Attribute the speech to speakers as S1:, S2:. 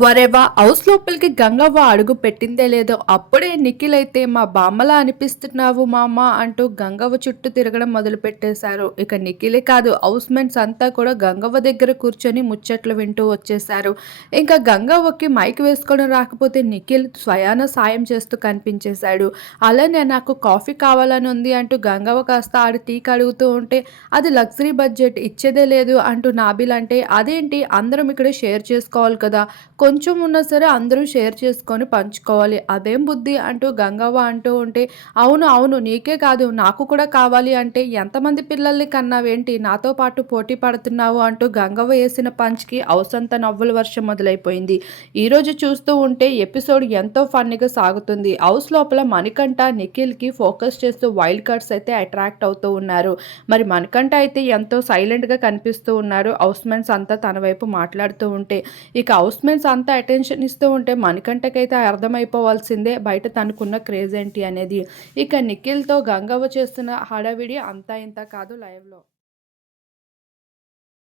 S1: వరేవా house లోపలికి గంగవ్వ అడుగు పెట్టిందే లేదో అప్పుడే నిఖిల్ అయితే మా బామ్మలా అనిపిస్తున్నావు మామ అంటూ గంగవ్వ చుట్టూ తిరగడం మొదలు పెట్టేశారు. ఇక నిఖిలే కాదు హౌస్ మేట్స్ అంతా కూడా గంగవ్వ దగ్గర కూర్చొని ముచ్చట్లు వింటూ వచ్చేశారు. ఇంకా గంగవ్వకి మైక్ వేసుకోవడం రాకపోతే నిఖిల్ స్వయాన సాయం చేస్తూ కనిపించేశాడు. అలానే నాకు కాఫీ కావాలని ఉంది అంటూ గంగవ్వ కాస్త ఆడు టీ కడుగుతూ ఉంటే అది లగ్జరీ బడ్జెట్ ఇచ్చేదే లేదు అంటూ నాబిల్ అంటే అదేంటి? అందరం ఇక్కడ షేర్ చేసుకోవాలి కదా. కొంచెం ఉన్నా సరే అందరూ షేర్ చేసుకొని పంచుకోవాలి. అదేం బుద్ధి అంటూ గంగవ్వ అంటూ ఉంటే అవును అవును నీకే కాదు నాకు కూడా కావాలి అంటే ఎంతమంది పిల్లల్ని కన్నావేంటి? నాతో పాటు పోటీ పడుతున్నావు అంటూ గంగవ్వ వేసిన పంచ్కి అవసంత నవ్వుల వర్షం మొదలైపోయింది. ఈరోజు చూస్తూ ఉంటే ఎపిసోడ్ ఎంతో ఫన్నీగా సాగుతుంది. హౌస్ లోపల మణికంఠ నిఖిల్కి ఫోకస్ చేస్తూ వైల్డ్ కార్డ్స్ అయితే అట్రాక్ట్ అవుతూ ఉన్నారు. మరి మణికంఠ అయితే ఎంతో సైలెంట్గా కనిపిస్తూ ఉన్నారు. హౌస్ మెన్స్ అంతా తన వైపు మాట్లాడుతూ ఉంటే. ఇక హౌస్ మెన్స్ అంత అటెన్షన్ ఇస్తూ ఉంటే మణికంఠకైతే అర్థమైపోవాల్సిందే బయట తనకున్న క్రేజ్ ఏంటి అనేది. ఇక నిఖిల్తో గంగవ్వ చేస్తున్న హడావిడి అంతా ఇంత కాదు లైవ్లో.